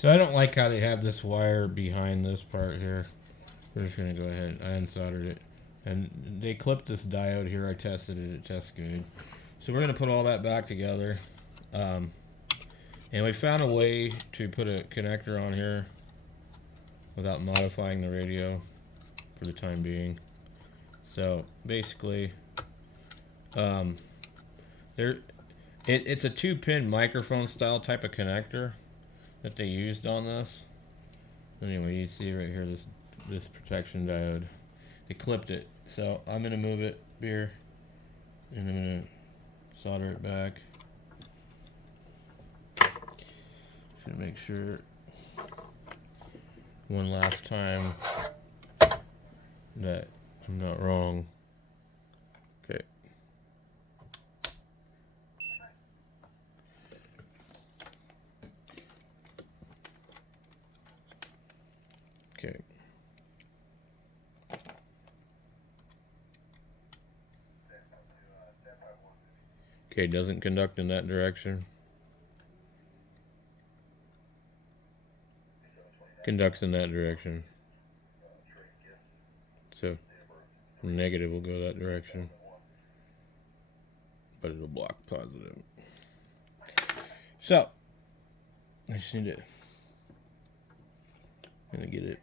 So I don't like how they have this wire behind this part here. We're just going to go ahead. I unsoldered it. And they clipped this diode here. I tested it. It tests good. So we're going to put all that back together. And we found a way to put a connector on here without modifying the radio for the time being. So basically, it's a 2-pin microphone style type of connector that they used on this. Anyway, you see right here this protection diode. They clipped it. So I'm gonna move it here and I'm gonna solder it back. Should make sure one last time that I'm not wrong. Okay. Okay. Okay, doesn't conduct in that direction. Conducts in that direction. So negative will go that direction, but it'll block positive. So I just need to get it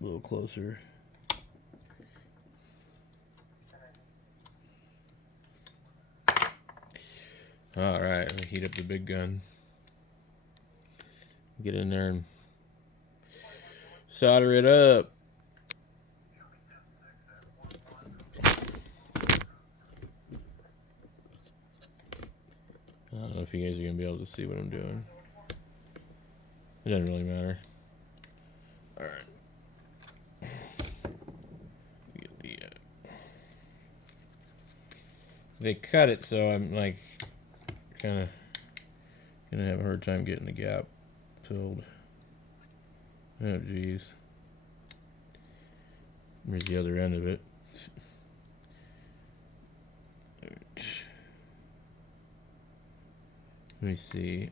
a little closer. All right, let me heat up the big gun. Get in there and solder it up. I don't know if you guys are going to be able to see what I'm doing. It doesn't really matter. Alright. They cut it, so I'm like kind of going to have a hard time getting the gap filled. Oh, geez. Here's the other end of it. Let me see.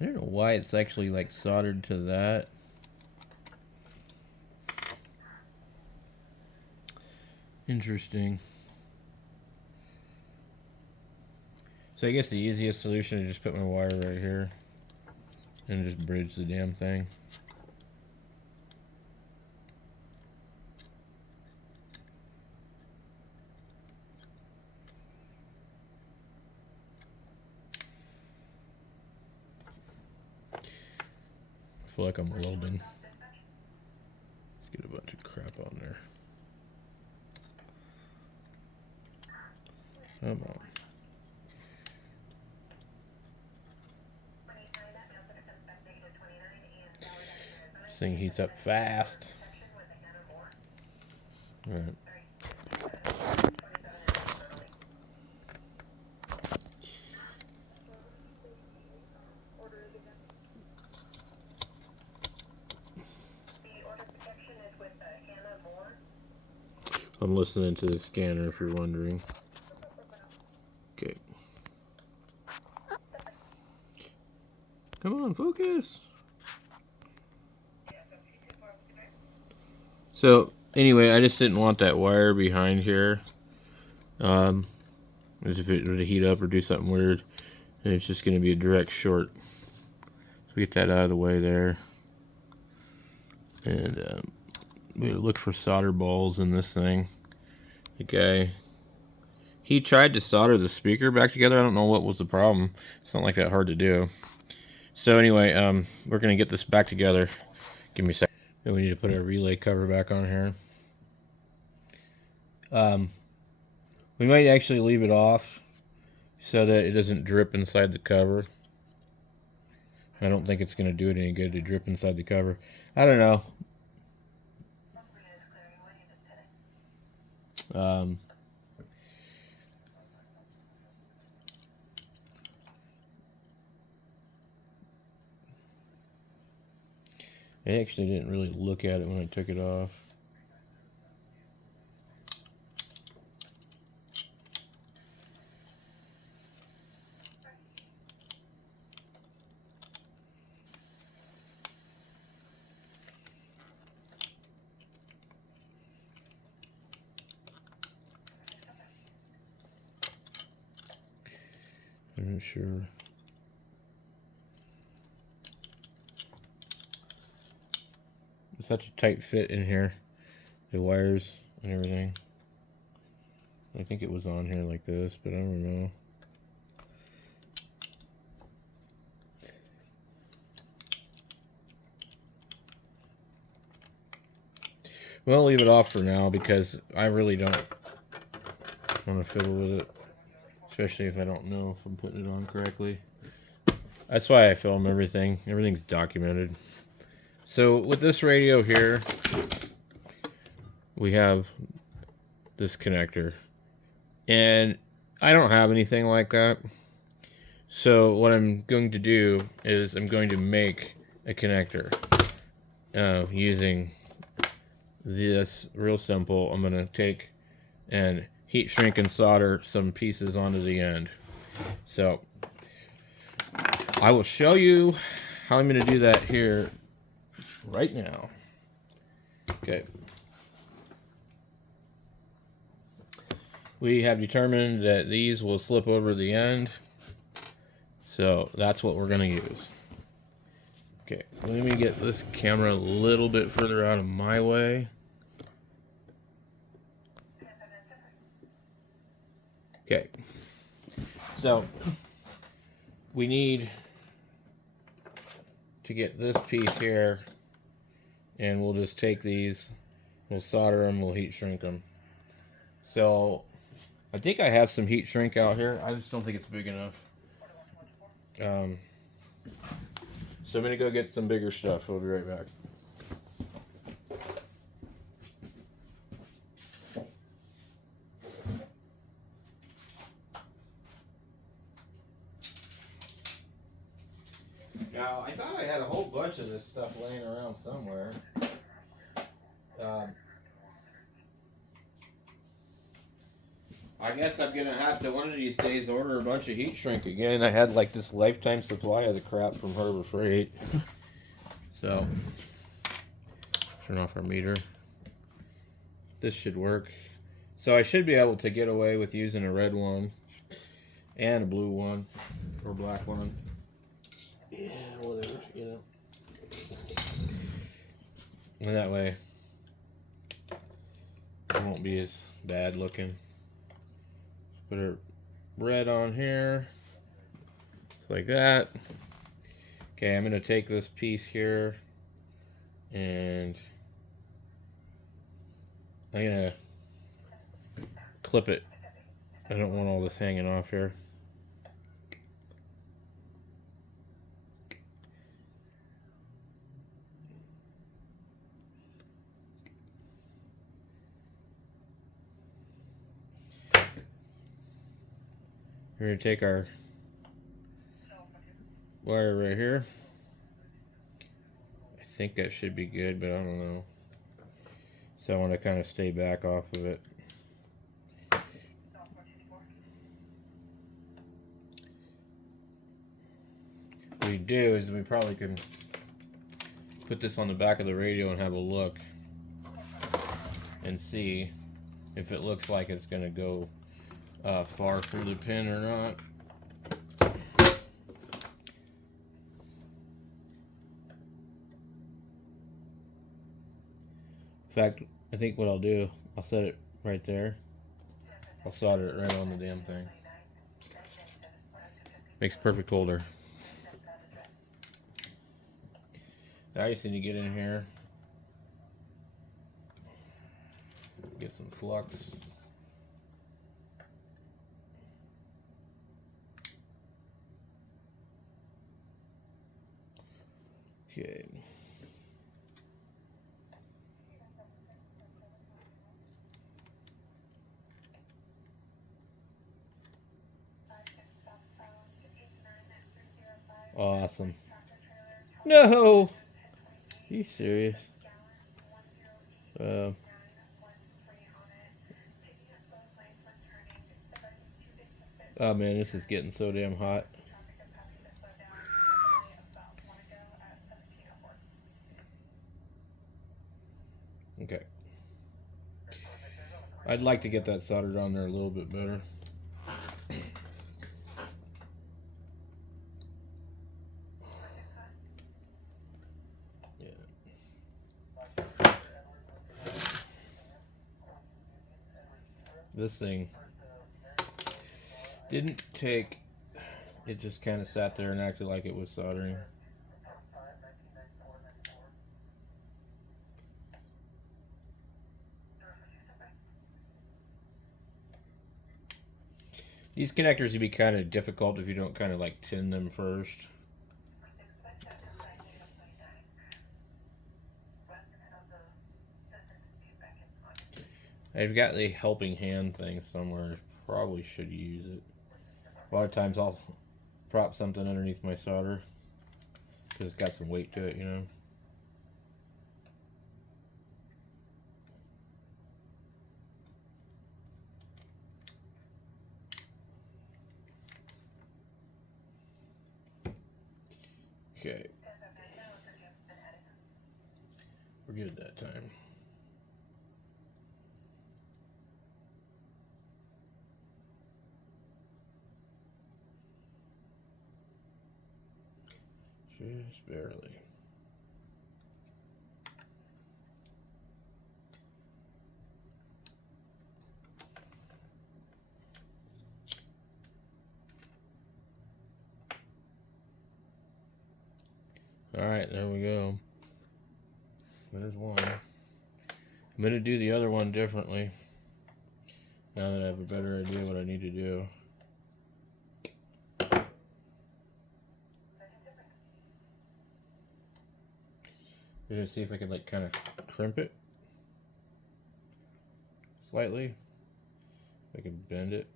I don't know why it's actually like soldered to that. Interesting. So I guess the easiest solution is just put my wire right here and just bridge the damn thing. I feel like I'm welding. Let's get a bunch of crap on there. Come on. This thing heats up fast. All right. I'm listening to the scanner if you're wondering. Okay. Come on, focus. So anyway, I just didn't want that wire behind here. As if it were to heat up or do something weird, and it's just going to be a direct short. So we get that out of the way there, and we look for solder balls in this thing. The guy, he tried to solder the speaker back together. I don't know what was the problem. It's not like that hard to do. So anyway, we're going to get this back together. Give me a second. Then we need to put our relay cover back on here. We might actually leave it off so that it doesn't drip inside the cover. I don't think it's going to do it any good to drip inside the cover. I don't know. I actually didn't really look at it when I took it off. I'm not sure. It's such a tight fit in here. The wires and everything. I think it was on here like this, but I don't know. Well, I'll leave it off for now because I really don't want to fiddle with it. Especially if I don't know if I'm putting it on correctly. That's why I film everything. Everything's documented. So with this radio here, we have this connector. And I don't have anything like that. So what I'm going to do is I'm going to make a connector using this. Real simple. I'm going to take and heat shrink and solder some pieces onto the end. So I will show you how I'm going to do that here right now. Okay. We have determined that these will slip over the end. So that's what we're going to use. Okay, let me get this camera a little bit further out of my way. Okay, so we need to get this piece here, and we'll just take these, we'll solder them, we'll heat shrink them. So I think I have some heat shrink out here. I just don't think it's big enough. So I'm gonna go get some bigger stuff. We'll be right back. Now, I thought I had a whole bunch of this stuff laying around somewhere. I guess I'm gonna have to one of these days order a bunch of heat shrink again. I had like this lifetime supply of the crap from Harbor Freight. So, turn off our meter. This should work. So I should be able to get away with using a red one and a blue one or black one. Yeah, whatever, you know. And that way it won't be as bad looking. Put a red on here. Just like that. Okay, I'm going to take this piece here and I'm going to clip it. I don't want all this hanging off here. We're going to take our wire right here. I think that should be good, but I don't know. So I want to kind of stay back off of it. What we do is we probably can put this on the back of the radio and have a look and see if it looks like it's going to go far through the pin or not. In fact, I think what I'll do, I'll set it right there. I'll solder it right on the damn thing. Makes perfect holder. I just need to get in here, get some flux. Okay. Awesome. No! Are you serious? Oh man, this is getting so damn hot. Okay. I'd like to get that soldered on there a little bit better. This thing didn't take, it just kind of sat there and acted like it was soldering. These connectors would be kind of difficult if you don't kind of like tin them first. I've got the helping hand thing somewhere. Probably should use it. A lot of times I'll prop something underneath my solder because it's got some weight to it, you know. Okay. We're good that time. Just barely. Alright, there we go. There's one. I'm going to do the other one differently now that I have a better idea what I need to do. I'm going to see if I can like kind of crimp it slightly. If I can bend it.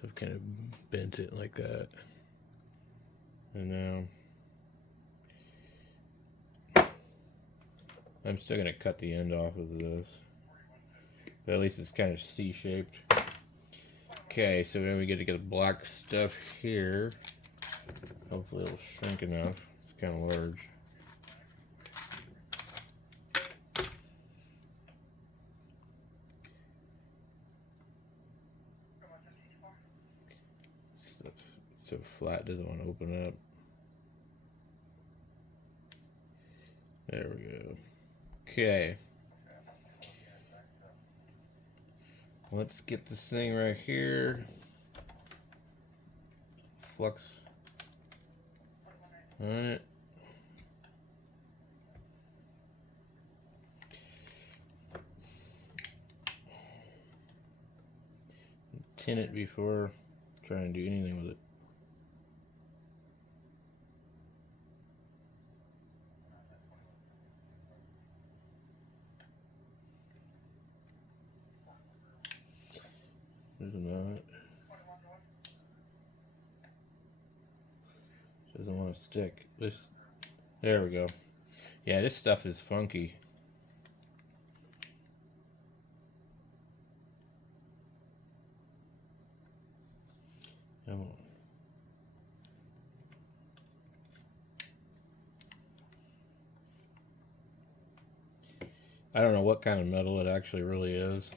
So I've kind of bent it like that. And now I'm still going to cut the end off of this. But at least it's kind of C-shaped. Okay, so then we get to get the black stuff here. Hopefully it'll shrink enough. It's kind of large. Stuff so flat doesn't want to open up. There we go. Okay. Let's get this thing right here. Flux on it. Tin it before trying to do anything with it. There's a knot. Doesn't want to stick. There we go. Yeah, this stuff is funky. Come on. I don't know what kind of metal it actually really is.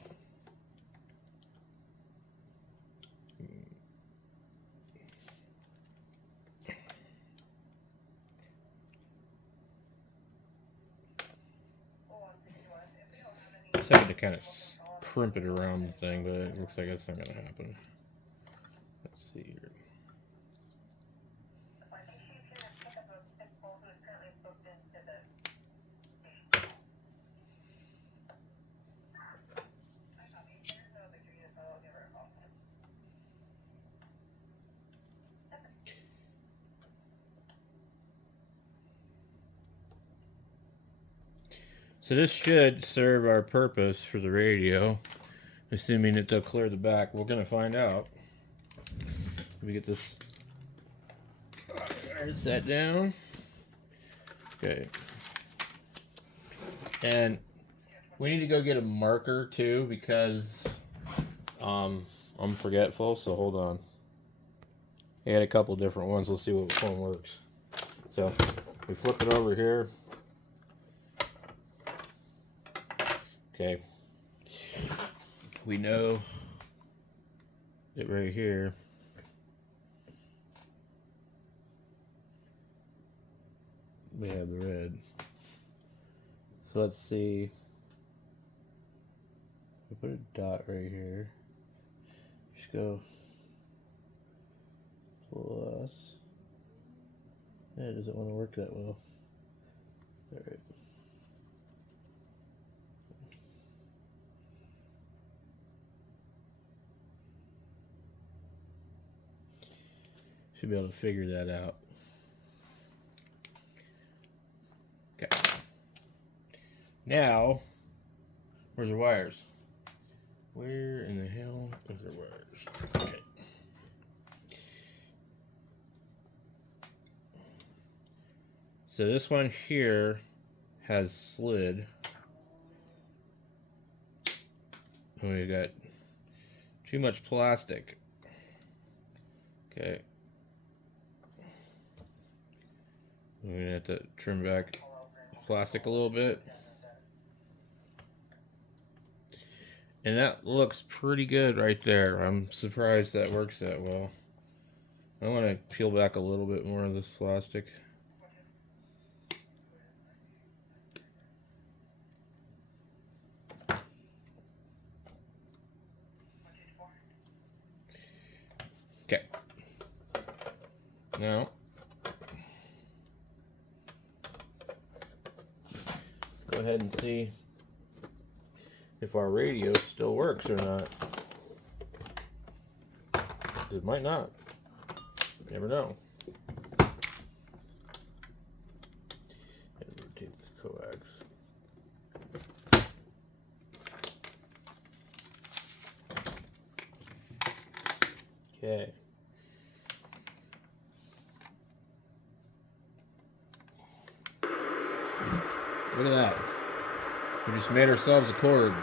Just having to kind of crimp it around the thing, but it looks like that's not going to happen. Let's see here. So this should serve our purpose for the radio, assuming that they'll clear the back. We're going to find out. Let me get this set down. Okay. And we need to go get a marker too because I'm forgetful, so hold on. I got a couple different ones. Let's see what one works. So we flip it over here. Okay. We know that right here we have the red. So let's see. We put a dot right here. Just go plus. Yeah, it doesn't want to work that well. All right. Should be able to figure that out. Okay. Now, where's the wires? Where in the hell are the wires? Okay. So this one here has slid. And we got too much plastic. Okay. I'm gonna have to trim back the plastic a little bit. And that looks pretty good right there. I'm surprised that works that well. I want to peel back a little bit more of this plastic. Okay. Now, let's go ahead and see if our radio still works or not. It might not. You never know. And rotate this coax. Okay. Look at that. We just made ourselves a cord.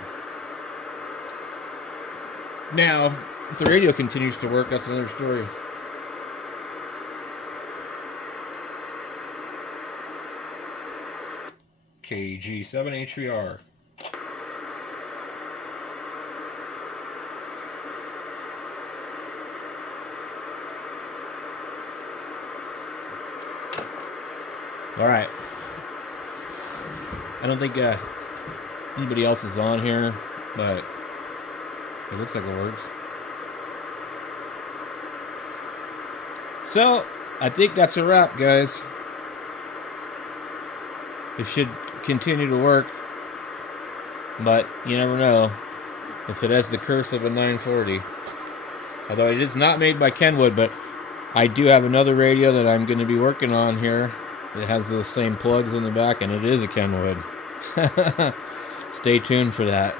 Now, if the radio continues to work, that's another story. KG7HVR. All right. I don't think anybody else is on here, but it looks like it works. So, I think that's a wrap, guys. It should continue to work, but you never know if it has the curse of a 940. Although it is not made by Kenwood, but I do have another radio that I'm going to be working on here. It has those same plugs in the back, and it is a Kenwood. Stay tuned for that.